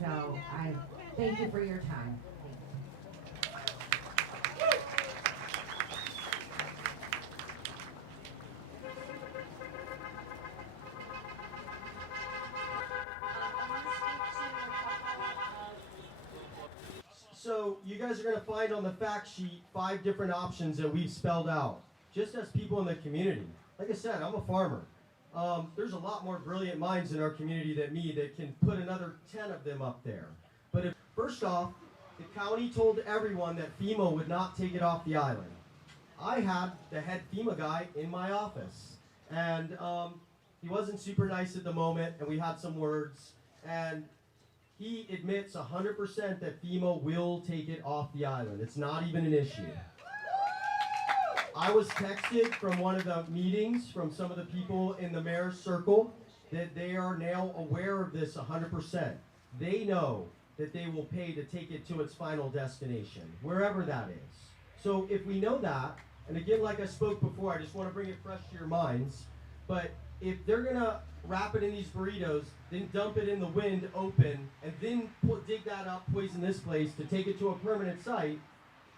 So I thank you for your time. So you guys are going to find on the fact sheet 5 different options that we've spelled out, just as people in the community. Like I said, I'm a farmer. There's a lot more brilliant minds in our community than me that can put another 10 of them up there. But first off, the county told everyone that FEMA would not take it off the island. I had the head FEMA guy in my office, and he wasn't super nice at the moment, and we had some words, and he admits 100% that FEMA will take it off the island. It's not even an issue. I was texted from one of the meetings from some of the people in the mayor's circle that they are now aware of this 100%. They know that they will pay to take it to its final destination, wherever that is. So if we know that, and again, like I spoke before, I just want to bring it fresh to your minds, but if they're going to wrap it in these burritos, then dump it in the wind open, and then dig that up, poison this place to take it to a permanent site,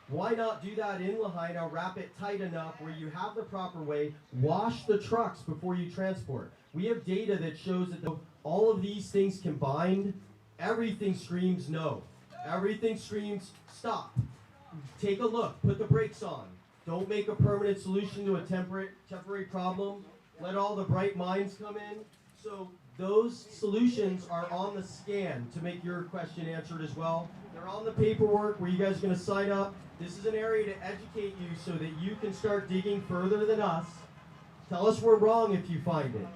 why not do that in Lahaina, wrap it tight enough where you have the proper way, wash the trucks before you transport. We have data that shows that all of these things combined, everything screams no. Everything screams stop. Take a look, put the brakes on. Don't make a permanent solution to a temporary problem. Let all the bright minds come in. So those solutions are on the scan to make your question answered as well. They're on the paperwork where you guys are going to sign up. This is an area to educate you so that you can start digging further than us. Tell us we're wrong if you find it.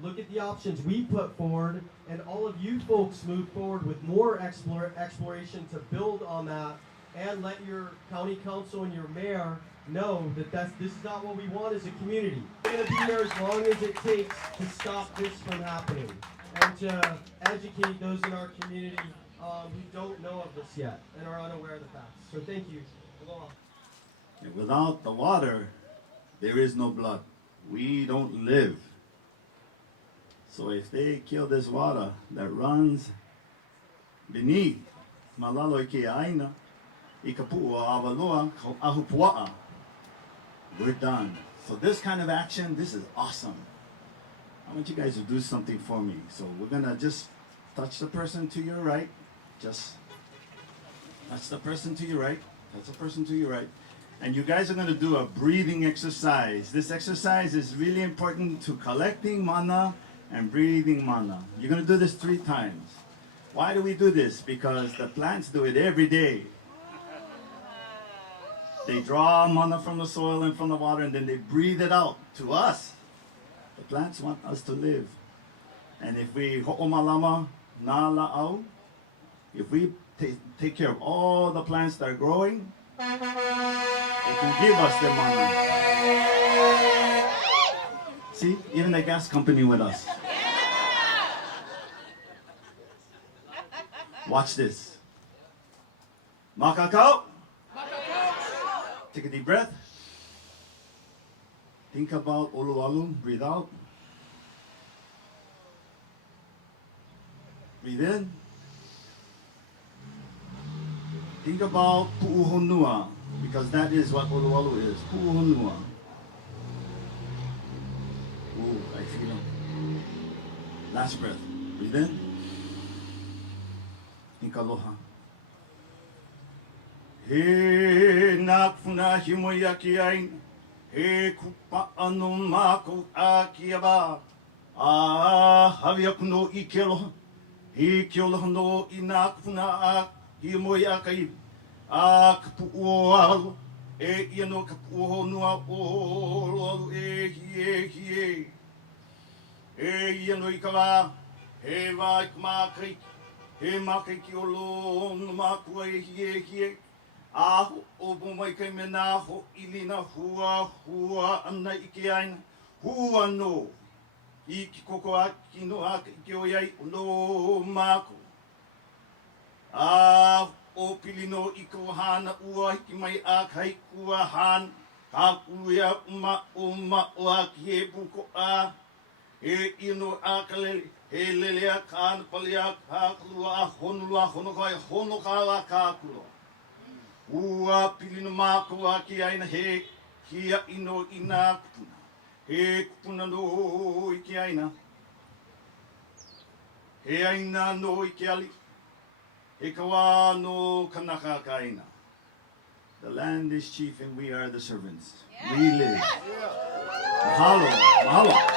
Look at the options we put forward, and all of you folks move forward with more exploration to build on that, and let your county council and your mayor know that this is not what we want as a community. We're going to be there as long as it takes to stop this from happening and to educate those in our community who don't know of this yet and are unaware of the facts. So thank you. Aloha. And without the water, there is no blood. We don't live. So if they kill this water that runs beneath Malalo ke aina, I kapua awaloa ko ahupua'a, we're done. So this kind of action, this is awesome. I want you guys to do something for me. So we're gonna just touch the person to your right. Just touch the person to your right. Touch the person to your right. And you guys are gonna do a breathing exercise. This exercise is really important to collecting mana and breathing mana. You're gonna do this 3 times. Why do we do this? Because the plants do it every day. They draw mana from the soil and from the water, and then they breathe it out to us. The plants want us to live. And if we ho'omalama na la'au, if we take care of all the plants that are growing, it can give us the mana. See, even the gas company with us. Watch this. Makakau. Take a deep breath. Think about Olowalu. Breathe out. Breathe in. Think about pu'uhonua, because that is what Olowalu is. Pu'uhonua. Ooh, I feel him. Last breath. Breathe in. Think aloha. He nakfuna himoyaki ain. He kupa anu mako akiaba. Haviaku no ikeloha. He kiola no inakfuna himoyakai. Kapu'oalu. Iano kapu'ohonua olu hie. Iano ikawa. He vai kumakai. He makai ki olo no makua hie. Aho obo mai kai mena ho ilina hua ana ike aina. Hua no. Iki koko aki no aka ike o iai no mako. O pilino iko hana ua hiki mai akai kua han. Ka kuia uma o aki he buko a. He ino akale, he lelea kan palia kakulua, hono kawa kakulo. Ua pilino makua ki aina he, kia ino ina kupuna. He kupuna no iki aina. He aina no iki ali. He kawa no kanaka kaina. The land is chief and we are the servants. We live. Mahalo, mahalo.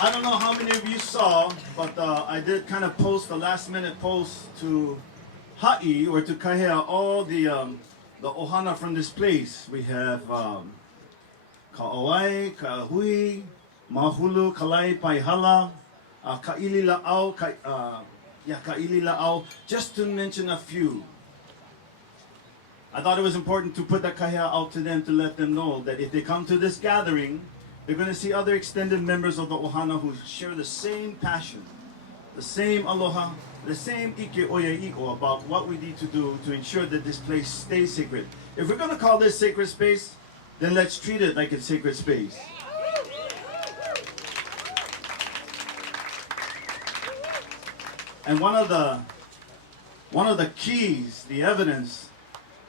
I don't know how many of you saw, but I did kind of post a last minute post to Ha'i or to Kahea all the ohana from this place. We have Ka'awai, Ka'ahui, Mahulu, Kalai, Paihala, Ka'ili La'au, Ka'ili La'au, just to mention a few. I thought it was important to put that kahea out to them to let them know that if they come to this gathering, they're going to see other extended members of the ohana who share the same passion, the same aloha, the same ike oya iko about what we need to do to ensure that this place stays sacred. If we're going to call this sacred space, then let's treat it like it's sacred space. And one of the keys, the evidence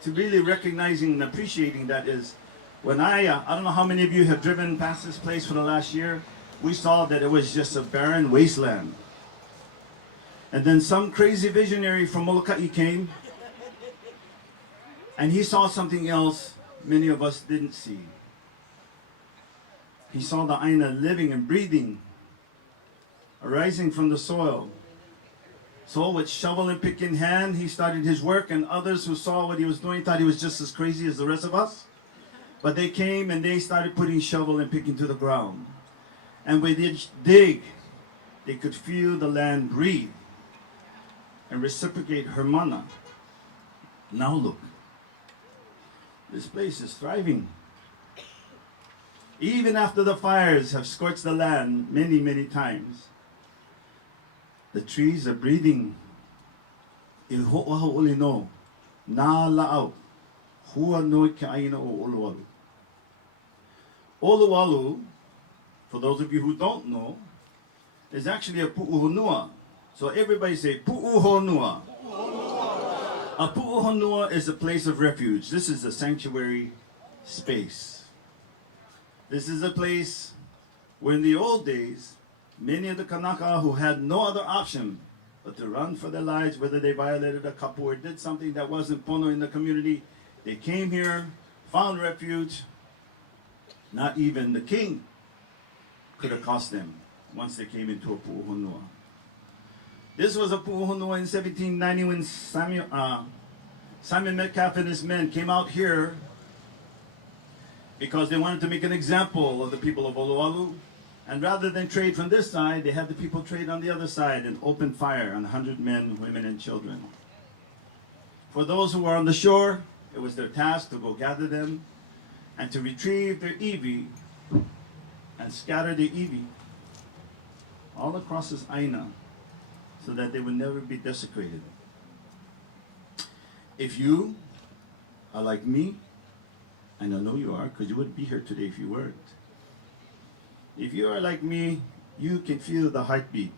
to really recognizing and appreciating that is when I don't know how many of you have driven past this place for the last year, we saw that it was just a barren wasteland. And then some crazy visionary from Molokai came, and he saw something else many of us didn't see. He saw the Aina living and breathing, arising from the soil. So with shovel and pick in hand, he started his work, and others who saw what he was doing thought he was just as crazy as the rest of us. But they came and they started putting shovel and pick into the ground. And when they dig, they could feel the land breathe and reciprocate her mana. Now look, this place is thriving. Even after the fires have scorched the land many, many times, the trees are breathing. Iho'aho uli no, na la'au, hua no ke aina o Olowalu. Olowalu, for those of you who don't know, is actually a pu'uhonua. So everybody say pu'uhonua. A pu'uhonua is a place of refuge. This is a sanctuary space. This is a place where in the old days, many of the Kanaka who had no other option but to run for their lives, whether they violated a kapu or did something that wasn't pono in the community, they came here, found refuge. Not even the king could accost them once they came into a pu'uhonua. This was a pu'uhonua in 1790 when Simon Metcalf and his men came out here because they wanted to make an example of the people of Olowalu. And rather than trade from this side, they had the people trade on the other side and open fire on 100 men, women, and children. For those who were on the shore, it was their task to go gather them and to retrieve their iwi and scatter the iwi all across this aina so that they would never be desecrated. If you are like me, and I know you are because you wouldn't be here today if you weren't. If you are like me, you can feel the heartbeat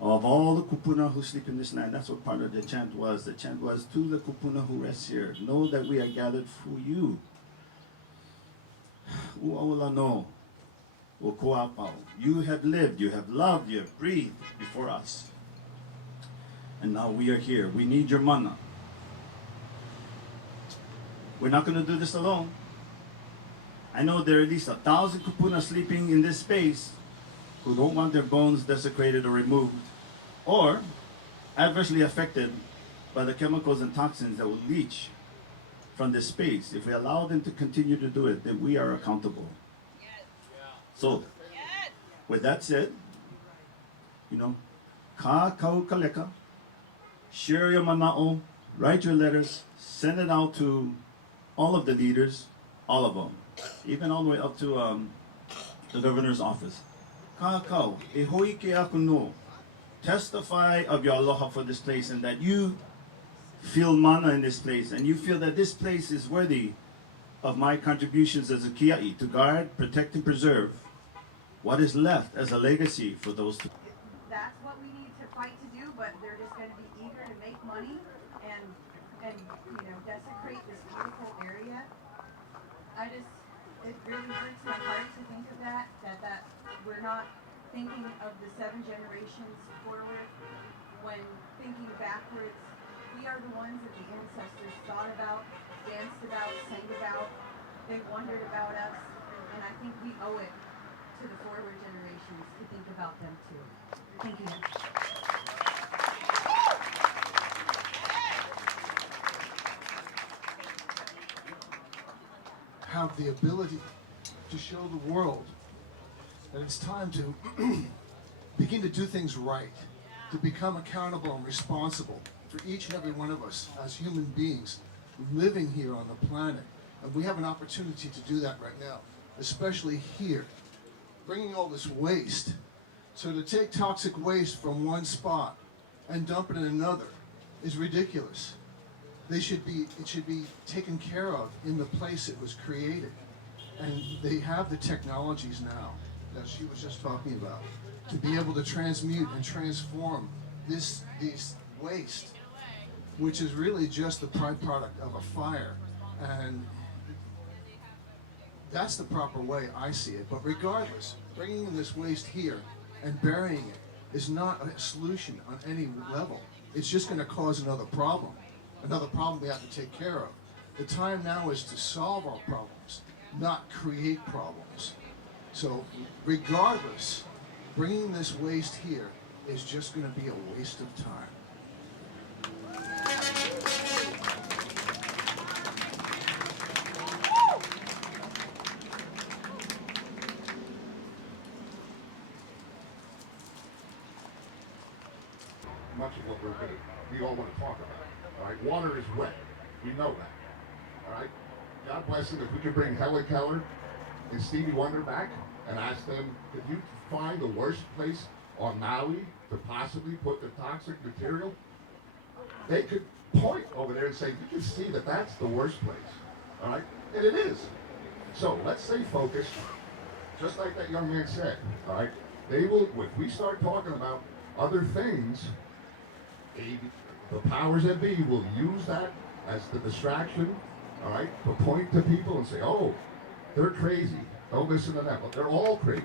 of all the kupuna who sleep in this land. That's what part of the chant was. The chant was, to the kupuna who rests here, know that we are gathered for you. No. You have lived, you have loved, you have breathed before us. And now we are here. We need your mana. We're not going to do this alone. I know there are at least 1,000 kupuna sleeping in this space who don't want their bones desecrated or removed or adversely affected by the chemicals and toxins that will leach from this space. If we allow them to continue to do it, then we are accountable. So, with that said, ka kau kaleka, share your mana'o, write your letters, send it out to all of the leaders, all of them, even all the way up to the governor's office. Ka kau, e hoi ke aku no. Testify of your aloha for this place and that you feel mana in this place, and you feel that this place is worthy of my contributions as a kia'i to guard, protect, and preserve what is left as a legacy for those two. That's what we need to fight to do, but they're just going to be eager to make money and desecrate this beautiful area. It really hurts my heart to think of that we're not thinking of the 7 generations forward when thinking backwards. We are the ones that the ancestors thought about, danced about, sang about. They wondered about us, and I think we owe it to the forward generations to think about them too. Thank you. Have the ability to show the world that it's time to begin to do things right, to become accountable and responsible for each and every one of us as human beings living here on the planet. And we have an opportunity to do that right now, especially here, bringing all this waste. So to take toxic waste from one spot and dump it in another is ridiculous. It should be taken care of in the place it was created. And they have the technologies now that she was just talking about to be able to transmute and transform these waste, which is really just the byproduct of a fire. And that's the proper way I see it. But regardless, bringing in this waste here and burying it is not a solution on any level. It's just going to cause another problem we have to take care of. The time now is to solve our problems, not create problems. So regardless, bringing this waste here is just going to be a waste of time. Much of what we all want to talk about. All right, water is wet. We know that. All right, God bless them. If we could bring Helen Keller and Stevie Wonder back and ask them, could you find the worst place on Maui to possibly put the toxic material? They could point over there and say, you can see that that's the worst place. All right, and it is. So let's stay focused, just like that young man said. All right, they will. If we start talking about other things, the powers that be will use that as the distraction, all right, to point to people and say, oh, they're crazy. Don't listen to them. But they're all crazy,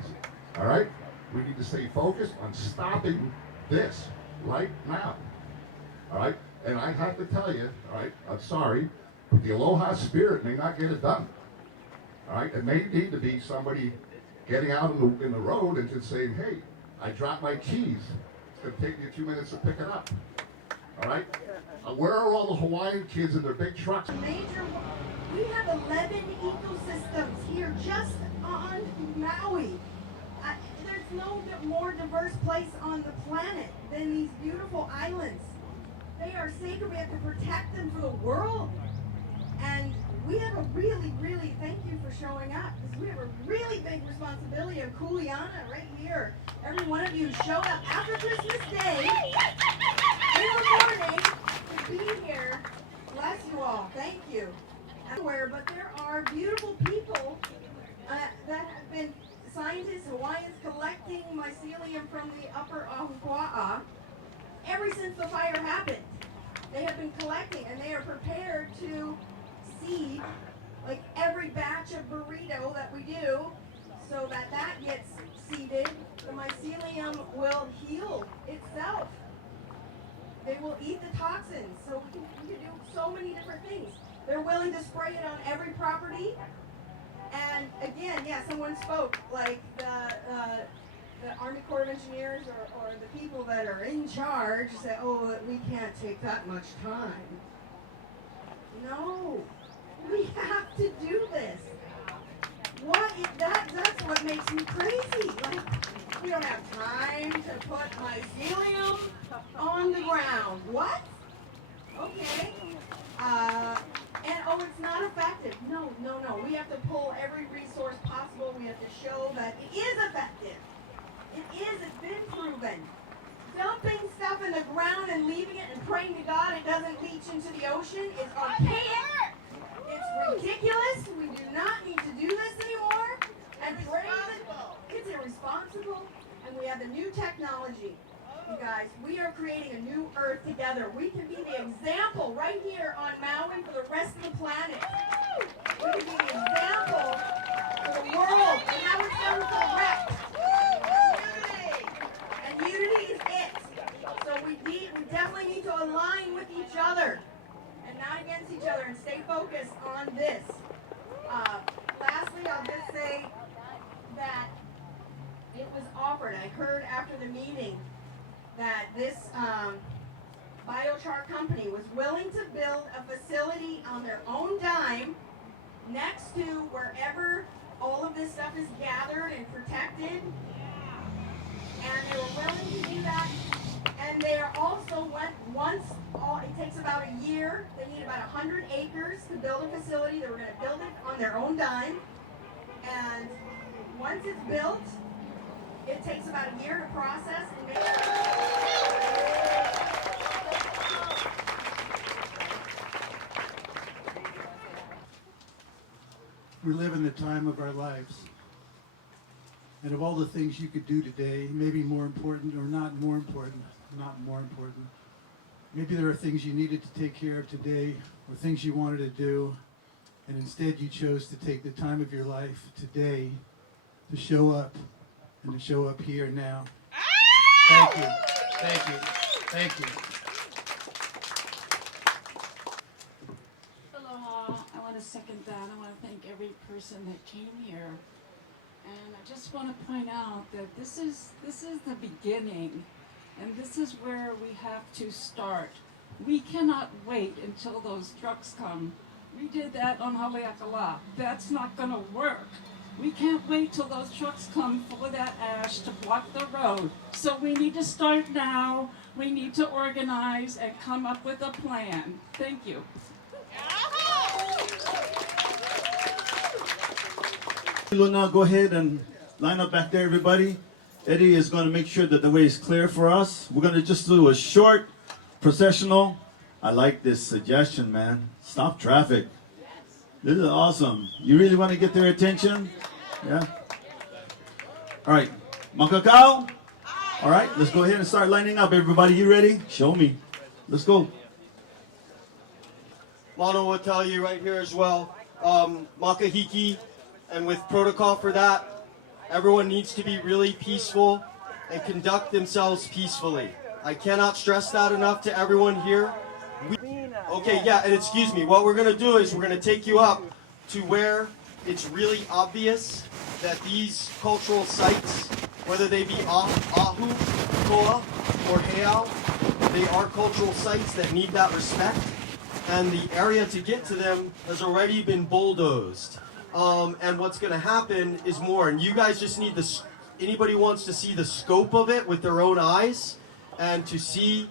all right? We need to stay focused on stopping this right now, all right? And I have to tell you, all right, I'm sorry, but the Aloha spirit may not get it done, all right? It may need to be somebody getting out in the road and just saying, hey, I dropped my keys. It's going to take me a few minutes to pick it up. All right? Where are all the Hawaiian kids in their big trucks? We have 11 ecosystems here just on Maui. There's no more diverse place on the planet than these beautiful islands. They are sacred. We have to protect them for the world. And we have a really, really, thank you for showing up, because we have a really big responsibility of Kuleana right here. Every one of you showed up after Christmas Day in the morning to be here. Bless you all. Thank you. Everywhere, but there are beautiful people that have been scientists, Hawaiians, collecting mycelium from the upper Ahupua'a ever since the fire happened. They have been collecting, and they are prepared to seed like every batch of burrito that we do, so that gets seeded. The mycelium will heal itself. They will eat the toxins, so we can do so many different things. They're willing to spray it on every property. And again, yeah, someone spoke, like the Army Corps of Engineers or the people that are in charge say, oh, we can't take that much time. No, we have to do this. That's what makes me crazy. Like, we don't have time to put mycelium on the ground. What? Okay. And oh, it's not effective. No. We have to pull every resource possible. We have to show that it is effective. It is. It's been proven. Dumping stuff stuff in the ground and leaving it and praying to God it doesn't leach into the ocean is archaic. It's ridiculous. We do not need to do this anymore. And it's irresponsible. And we have the new technology. You guys, we are creating a new earth together. We can be the example right here on Maui for the rest of the planet. We can be the example for the world and how it's done correct. And unity is it. So we definitely need to align with each other and not against each other and stay focused on this. Lastly, I'll just say that it was offered. I heard after the meeting that this biochar company was willing to build a facility on their own dime next to wherever all of this stuff is gathered and protected. And they were willing to do that. And they are also it takes about a year. They need about 100 acres to build a facility. They were going to build it on their own dime. And once it's built, it takes about a year to process and make We live in the time of our lives. And of all the things you could do today, maybe more important or not more important, maybe there are things you needed to take care of today or things you wanted to do, and instead you chose to take the time of your life today to show up and to show up here now. Thank you. Thank you. Thank you. Aloha. I want to second that. I want to thank every person that came here. And I just want to point out that this is the beginning, and this is where we have to start. We cannot wait until those trucks come. We did that on Haleakala. That's not going to work. We can't wait till those trucks come full of that ash to block the road. So we need to start now. We need to organize and come up with a plan. Thank you. Luna, go ahead and line up back there, everybody. Eddie is going to make sure that the way is clear for us. We're going to just do a short processional. I like this suggestion, man. Stop traffic. This is awesome. You really want to get their attention? Yeah? All right. Makakao? All right, let's go ahead and start lining up, everybody. You ready? Show me. Let's go. Mono will tell you right here as well, makahiki, and with protocol for that, everyone needs to be really peaceful and conduct themselves peacefully. I cannot stress that enough to everyone here. Okay, yeah, and excuse me, what we're going to do is we're going to take you up to where it's really obvious that these cultural sites, whether they be Ahu, Koa, or Heiau, they are cultural sites that need that respect, and the area to get to them has already been bulldozed. And what's going to happen is more, and you guys just need this. Anybody wants to see the scope of it with their own eyes, and to see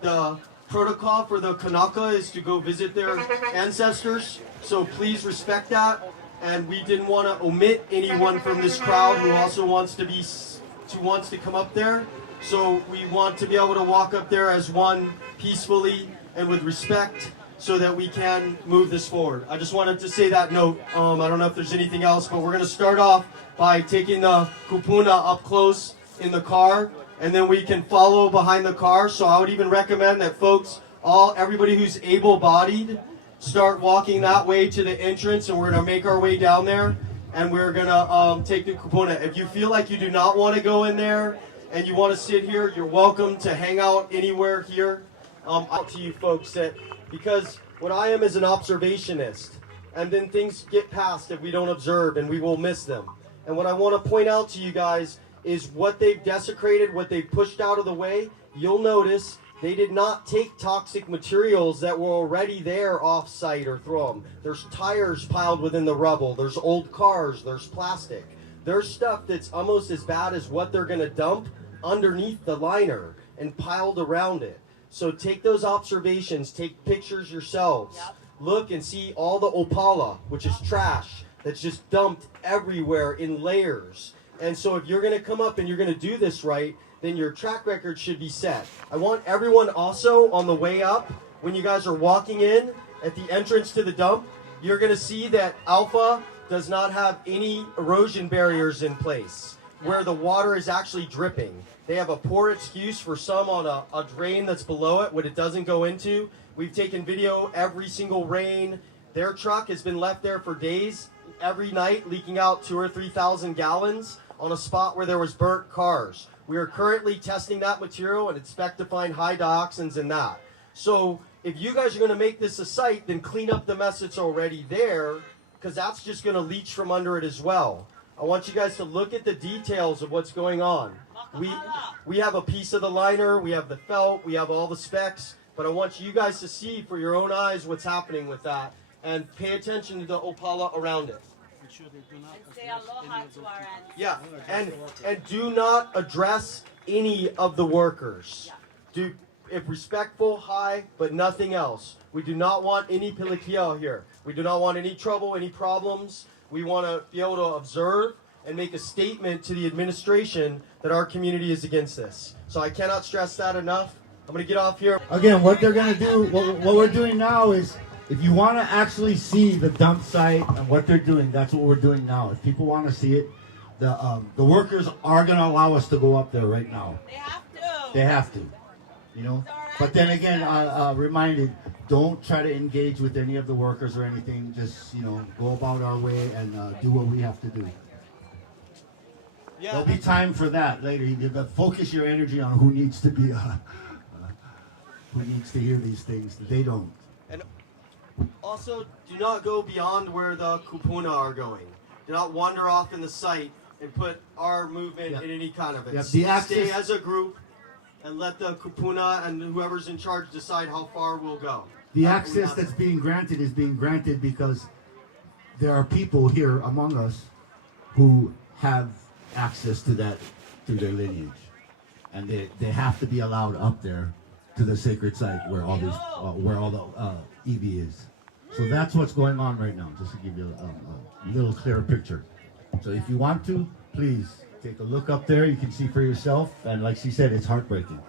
the protocol for the Kanaka is to go visit their ancestors. So please respect that. And we didn't want to omit anyone from this crowd who also wants to come up there. So we want to be able to walk up there as one peacefully and with respect, so that we can move this forward. I just wanted to say that note. I don't know if there's anything else, but we're going to start off by taking the kupuna up close in the car, and then we can follow behind the car. So I would even recommend that folks, everybody who's able-bodied, start walking that way to the entrance, and we're going to make our way down there, and we're going to take the kupuna. If you feel like you do not want to go in there and you want to sit here, you're welcome to hang out anywhere here. Out to you folks that, because what I am is an observationist, and then things get past if we don't observe, and we will miss them. And what I want to point out to you guys is what they've desecrated, what they've pushed out of the way. You'll notice they did not take toxic materials that were already there off-site or throw them. There's tires piled within the rubble. There's old cars. There's plastic. There's stuff that's almost as bad as what they're going to dump underneath the liner and piled around it. So take those observations, take pictures yourselves. Yep. Look and see all the opala, which is trash, that's just dumped everywhere in layers. And so if you're going to come up and you're going to do this right, then your track record should be set. I want everyone also on the way up, when you guys are walking in at the entrance to the dump, you're going to see that Alpha does not have any erosion barriers in place where the water is actually dripping. They have a poor excuse for some on a drain that's below it, what it doesn't go into. We've taken video every single rain. Their truck has been left there for days, every night, leaking out 2,000 or 3,000 gallons on a spot where there was burnt cars. We are currently testing that material and expect to find high dioxins in that. So if you guys are going to make this a site, then clean up the mess that's already there, because that's just going to leach from under it as well. I want you guys to look at the details of what's going on. We have a piece of the liner, we have the felt, we have all the specs, but I want you guys to see for your own eyes what's happening with that and pay attention to the opala around it. And say aloha to our ancestors. Yeah, and do not address any of the workers. If respectful, hi, but nothing else. We do not want any pilikia here. We do not want any trouble, any problems. We want to be able to observe and make a statement to the administration that our community is against this. So I cannot stress that enough. I'm going to get off here. Again, what they're going to do, what we're doing now is, if you want to actually see the dump site and what they're doing, that's what we're doing now. If people want to see it, the workers are going to allow us to go up there right now. They have to. They have to, you know. But then again, reminded, don't try to engage with any of the workers or anything. Just, you know, go about our way and do what we have to do. Yeah. There'll be time for that later. But focus your energy on who needs to be, who needs to hear these things. They don't. And also, do not go beyond where the kupuna are going. Do not wander off in the site and put our movement in any kind of it. The access, stay as a group and let the kupuna and whoever's in charge decide how far we'll go. The access that's being granted is being granted because there are people here among us who have access to that through their lineage, and they have to be allowed up there to the sacred site where all these where all the EV is. So that's what's going on right now, just to give you a little clearer picture. So if you want to, please take a look up there. You can see for yourself, and like she said, it's heartbreaking.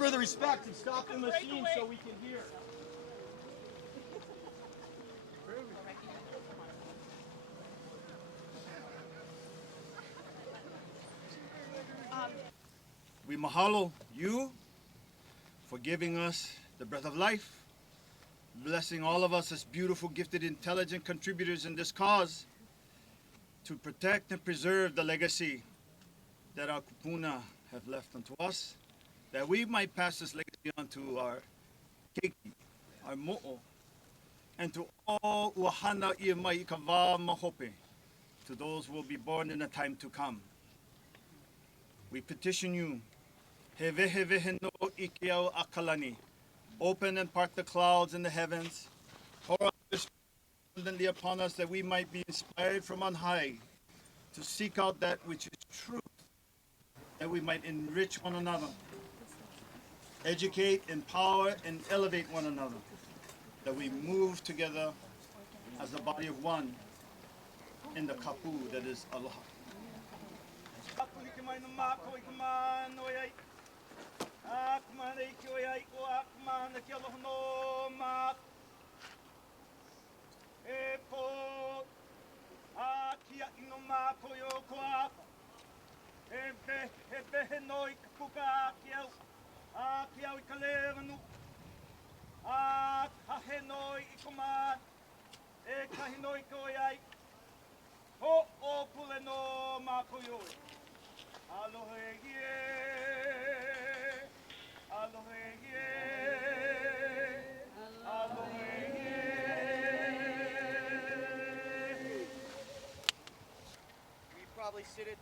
for the respect of stopping the machine so we can hear. We mahalo you for giving us the breath of life, blessing all of us as beautiful, gifted, intelligent contributors in this cause to protect and preserve the legacy that our kupuna have left unto us, that we might pass this legacy on to our keiki, our mo'o, and to all uahana ia mai I ka wā mahope, to those who will be born in the time to come. We petition you, he vehe vehe no ike au a Kalani, open and part the clouds in the heavens, pour out your Spirit abundantly upon us, that we might be inspired from on high to seek out that which is truth, that we might enrich one another, educate, empower, and elevate one another, that we move together as the body of one in the kapu that is aloha. Probably sit at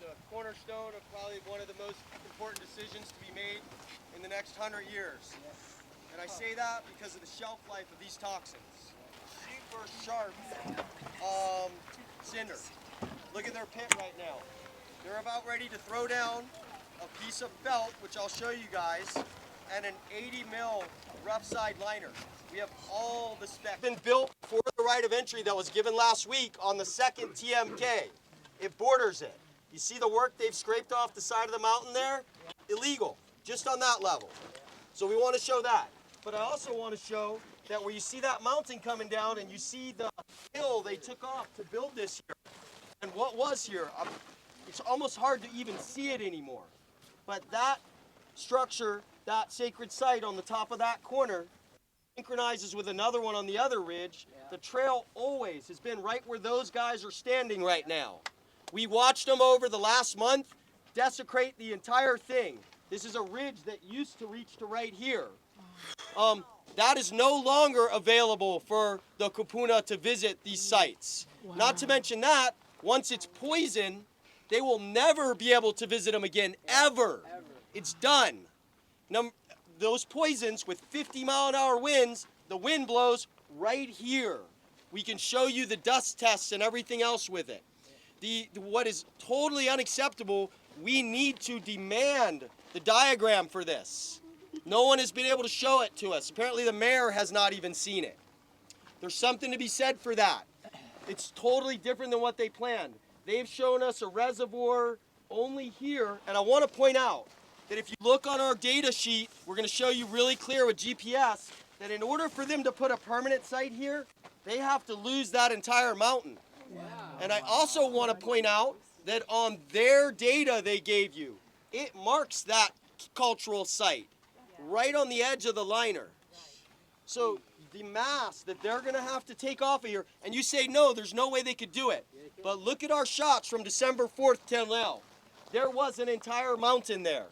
the cornerstone of probably one of the most important decisions to be made in the next 100 years. And I say that because of the shelf life of these toxins. Super sharp cinder. Look at their pit right now. They're about ready to throw down a piece of felt, which I'll show you guys, and an 80 mil rough side liner. We have all the specs. Been built for the right of entry that was given last week on the second TMK. It borders it. You see the work they've scraped off the side of the mountain there? Illegal, just on that level. So we want to show that. But I also want to show that where you see that mountain coming down and you see the hill they took off to build this here. And what was here, it's almost hard to even see it anymore. But that structure, that sacred site on the top of that corner, synchronizes with another one on the other ridge. The trail always has been right where those guys are standing right now. We watched them over the last month desecrate the entire thing. This is a ridge that used to reach to right here. That is no longer available for the kupuna to visit these sites. Wow. Not to mention that, once it's poison, they will never be able to visit them again, ever. It's done. Those poisons with 50-mile-an-hour winds, the wind blows right here. We can show you the dust tests and everything else with it. What is totally unacceptable, we need to demand the diagram for this. No one has been able to show it to us. Apparently the mayor has not even seen it. There's something to be said for that. It's totally different than what they planned. They've shown us a reservoir only here, and I want to point out that if you look on our data sheet, we're going to show you really clear with GPS that in order for them to put a permanent site here, they have to lose that entire mountain. Wow. And I also want to point out that on their data they gave you, it marks that cultural site right on the edge of the liner. So the mass that they're going to have to take off of here, and you say, no, there's no way they could do it. But look at our shots from December 4th till now. There was an entire mountain there.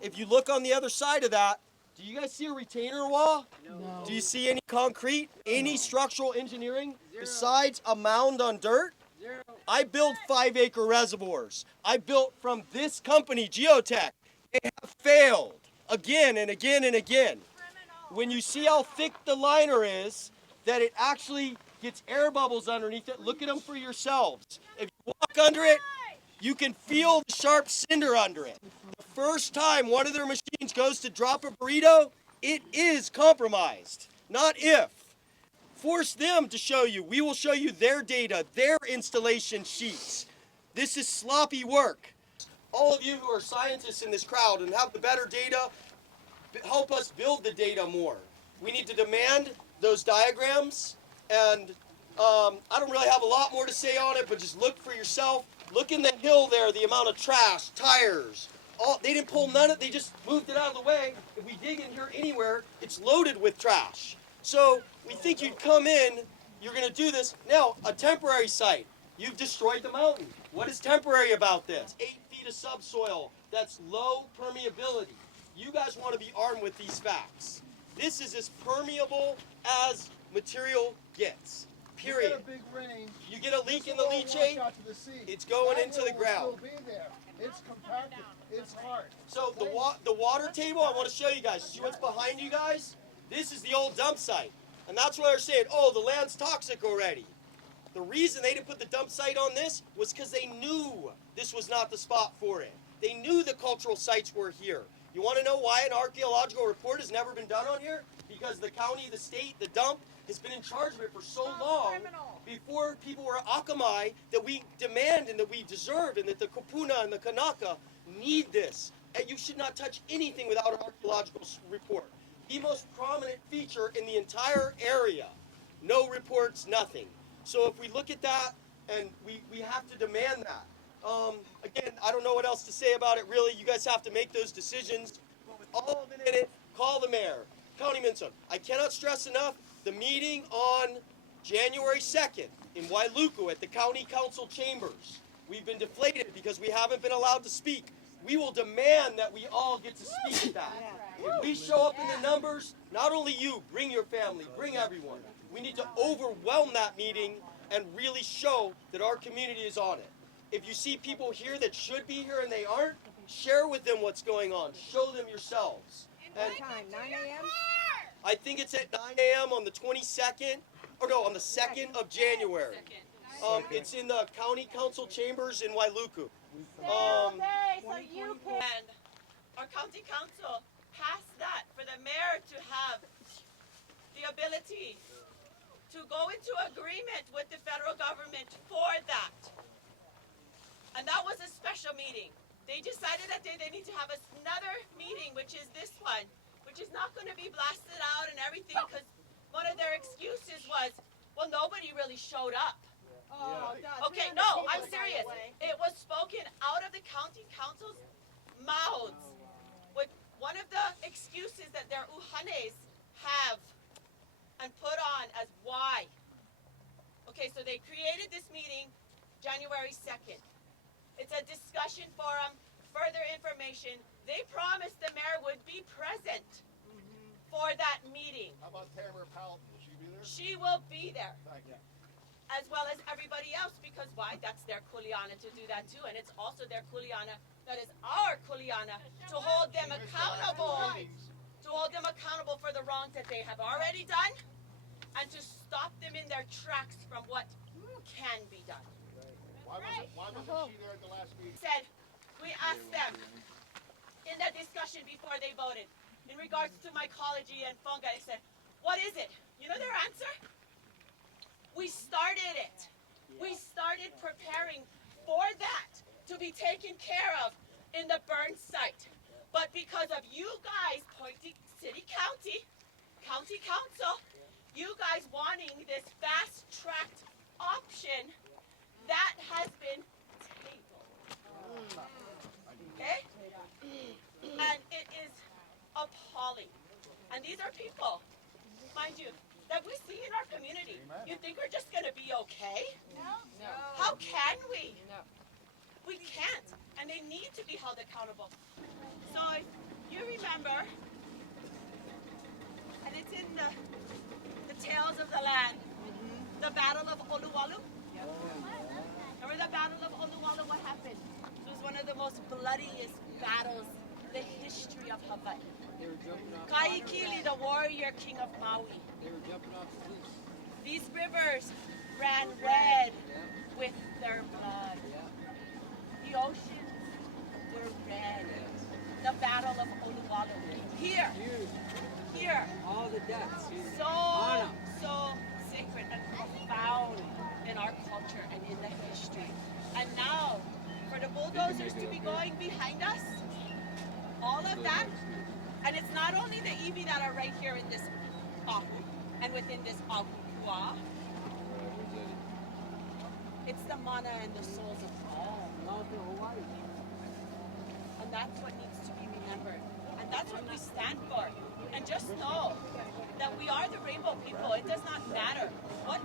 If you look on the other side of that, do you guys see a retainer wall? No. Do you see any concrete, any structural engineering besides a mound on dirt? Zero. I build 5-acre reservoirs. I built from this company, Geotech. They have failed again and again and again. When you see how thick the liner is, that it actually gets air bubbles underneath it, look at them for yourselves. If you walk under it, you can feel the sharp cinder under it. The first time one of their machines goes to drop a burrito, it is compromised, not if. Force them to show you. We will show you their data, their installation sheets. This is sloppy work. all of you who are scientists in this crowd and have the better data, help us build the data more. We need to demand those diagrams, and I don't really have a lot more to say on it, but just look for yourself. Look in the hill there, the amount of trash, tires. They didn't pull none of it, they just moved it out of the way. If we dig in here anywhere, it's loaded with trash. So we think you'd come in, you're gonna do this. Now, a temporary site. You've destroyed the mountain. What is temporary about this? 8 feet of subsoil, that's low permeability. You guys wanna be armed with these facts. This is as permeable as material gets. Period. You get a big rain. You get a leak in the this will all leachate, wash out to the sea. it's going That into the hill will ground. Still be there. It's compacted. It's hard. So the water table, I want to show you guys. See what's behind you guys? This is the old dump site. And that's why they're saying, oh, the land's toxic already. The reason they didn't put the dump site on this was because they knew this was not the spot for it. They knew the cultural sites were here. You want to know why an archaeological report has never been done on here? Because the county, the state, the dump has been in charge of it for so long before people were akamai that we demand and that we deserve, and that the Kupuna and the Kanaka need this. And you should not touch anything without an archaeological report. The most prominent feature in the entire area. No reports, nothing. So if we look at that, and we have to demand that. Again, I don't know what else to say about it really. You guys have to make those decisions. But with all of it in it, call the mayor, County Minson. I cannot stress enough, the meeting on January 2nd in Wailuku at the County Council chambers. We've been deflated because we haven't been allowed to speak. We will demand that we all get to speak at that. If we show up in the numbers, not only you, bring your family, bring everyone. We need to overwhelm that meeting and really show that our community is on it. If you see people here that should be here and they aren't, share with them what's going on. Show them yourselves. And What time? 9 a.m.? I think it's at 9 a.m. on the 22nd, or no, on the 2nd of January. It's in the County Council chambers in Wailuku. So you can. And our county council passed that for the mayor to have the ability to go into agreement with the federal government for that. And that was a special meeting. They decided that they need to have another meeting, which is this one, which is not going to be blasted out and everything, because one of their excuses was, well, nobody really showed up. Okay, no, I'm serious. It was spoken out of the county council's mouths with one of the excuses that their uhanes have and put on as why. Okay, so they created this meeting January 2nd. It's a discussion forum, further information. They promised the mayor would be present for that meeting. How about Tamara Powell? Will she be there? She will be there. Thank you. As well as everybody else, because why? That's their kuleana to do that too, and it's also their kuleana, that is our kuleana, to hold them accountable, for the wrongs that they have already done, and to stop them in their tracks from what can be done. Why wasn't she there at the last meeting? Said, we asked them in the discussion before they voted, in regards to mycology and fungi, I said, what is it? You know their answer? We started it. We started preparing for that to be taken care of in the burn site. But because of you guys pointing city, county council, you guys wanting this fast-tracked option, that has been tabled. Okay? And it is appalling. And these are people, mind you, that we see in our community. You think we're just going to be okay? No. How can we? No. We can't. And they need to be held accountable. So if you remember, and it's in the Tales of the Land, the Battle of Olowalu. Remember the Battle of Olowalu? What happened? It was one of the most bloodiest battles in the history of Hawaii. They were jumping off. Kaikili, the warrior king of Maui. They were jumping off the cliffs. These rivers ran red with their blood. The oceans were red. The Battle of Olowalu. Here. All the deaths. So sacred and profound in our culture and in the history. And now, for the bulldozers to be going behind us. All of that. And it's not only the iwi that are right here in this ahu and within this ahupua. It's the mana and the souls of all. And that's what needs to be remembered. And that's what we stand for. And just know that we are the rainbow people. It does not matter what